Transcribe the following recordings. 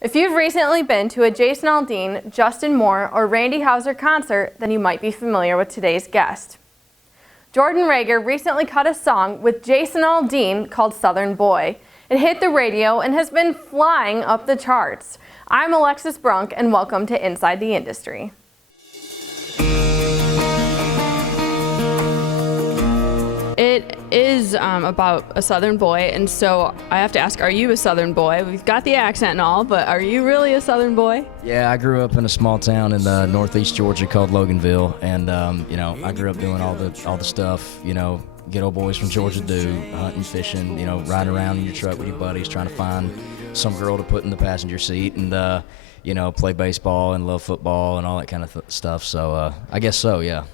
If you've recently been to a Jason Aldean, Justin Moore, or Randy Houser concert, then you might be familiar with today's guest. Jordan Rager recently cut a song with Jason Aldean called Southern Boy. It hit the radio and has been flying up the charts. I'm Alexis Brunk, and welcome to Inside the Industry. It is about a Southern boy, and so I have to ask, are you a Southern boy? We've got the accent and all, but are you really a Southern boy? Yeah, I grew up in a small town in northeast Georgia called Loganville, and I grew up doing all the stuff, good old boys from Georgia do, hunting, fishing, riding around in your truck with your buddies, trying to find some girl to put in the passenger seat, and play baseball and love football and all that kind of stuff. So I guess so, yeah.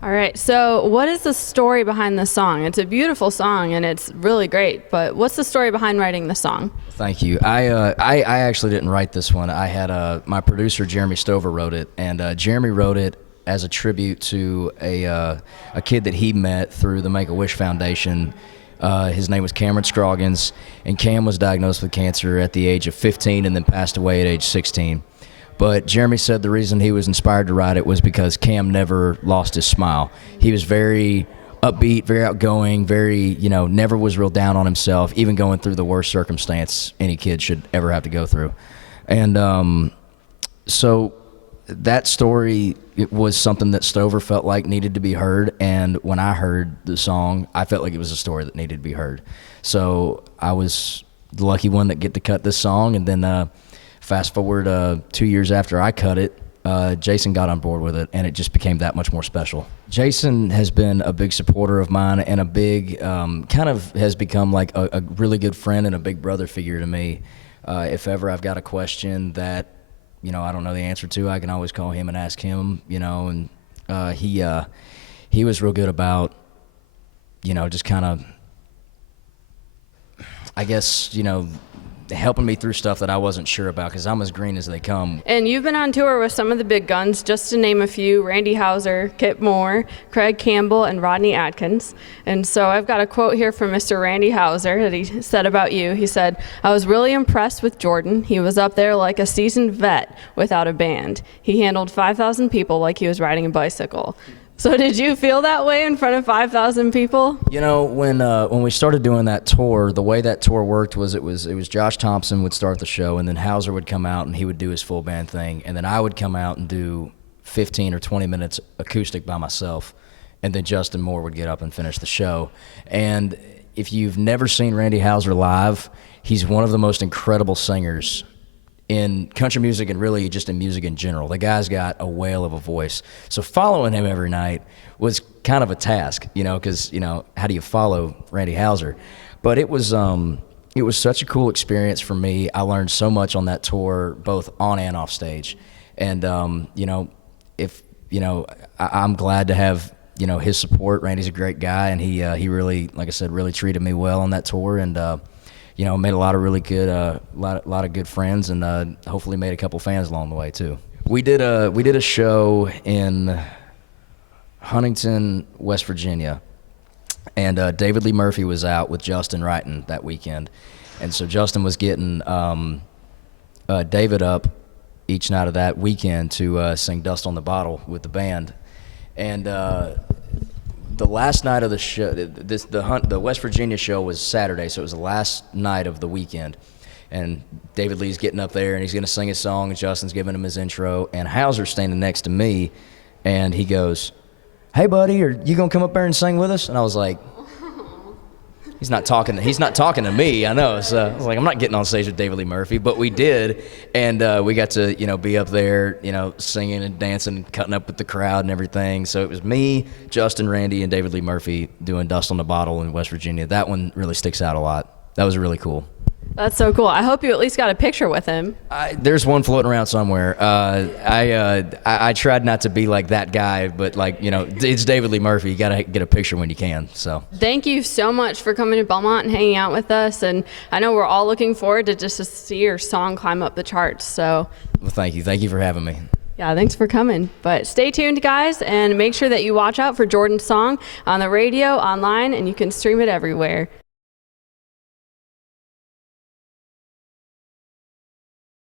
All right, so what is the story behind this song? It's a beautiful song and it's really great, but what's the story behind writing the song? Thank you. I actually didn't write this one. I had my producer Jeremy Stover wrote it, and Jeremy wrote it as a tribute to a kid that he met through the Make-A-Wish Foundation. His name was Cameron Scroggins, and Cam was diagnosed with cancer at the age of 15 and then passed away at age 16. But Jeremy said the reason he was inspired to write it was because Cam never lost his smile. He was very upbeat, very outgoing, very, never was real down on himself, even going through the worst circumstance any kid should ever have to go through. And so that story, it was something that Stover felt like needed to be heard, and when I heard the song, I felt like it was a story that needed to be heard. So I was the lucky one that get to cut this song, and then fast forward 2 years after I cut it, Jason got on board with it, and it just became that much more special. Jason has been a big supporter of mine and a big, kind of has become like a really good friend and a big brother figure to me. If ever I've got a question that, I don't know the answer to, I can always call him and ask him, and he was real good about, just kind of, I guess, helping me through stuff that I wasn't sure about, because I'm as green as they come. And you've been on tour with some of the big guns, just to name a few: Randy Houser, Kip Moore, Craig Campbell, and Rodney Atkins. And so I've got a quote here from Mr. Randy Houser that he said about you. He said, "I was really impressed with Jordan. He was up there like a seasoned vet without a band. He handled 5,000 people like he was riding a bicycle." So did you feel that way in front of 5,000 people? When we started doing that tour, the way that tour worked was it was Josh Thompson would start the show, and then Houser would come out and he would do his full band thing, and then I would come out and do 15 or 20 minutes acoustic by myself, and then Justin Moore would get up and finish the show. And if you've never seen Randy Houser live, he's one of the most incredible singers in country music and really just in music in general. The guy's got a whale of a voice. So following him every night was kind of a task, because, how do you follow Randy Houser? But it was such a cool experience for me. I learned so much on that tour, both on and off stage. And, I'm glad to have, his support. Randy's a great guy, and he really, like I said, really treated me well on that tour, and, made a lot of really good, lot of good friends, and hopefully made a couple fans along the way too. We did a show in Huntington, West Virginia, and David Lee Murphy was out with Justin writing that weekend, and so Justin was getting David up each night of that weekend to sing "Dust on the Bottle" with the band, and the last night of the show, the West Virginia show was Saturday, so it was the last night of the weekend. And David Lee's getting up there, and he's going to sing his song, and Justin's giving him his intro, and Houser's standing next to me, and he goes, "Hey, buddy, are you going to come up there and sing with us?" And I was like, He's not talking to me, I know. So I was like, I'm not getting on stage with David Lee Murphy, but we did, and we got to, be up there, singing and dancing and cutting up with the crowd and everything. So it was me, Justin, Randy, and David Lee Murphy doing "Dust on the Bottle" in West Virginia. That one really sticks out a lot. That was really cool. That's so cool. I hope you at least got a picture with him. There's one floating around somewhere. I tried not to be like that guy, but it's David Lee Murphy. You got to get a picture when you can. So thank you so much for coming to Belmont and hanging out with us. And I know we're all looking forward to see your song climb up the charts. So well, thank you. Thank you for having me. Yeah, thanks for coming. But stay tuned, guys, and make sure that you watch out for Jordan's song on the radio, online, and you can stream it everywhere.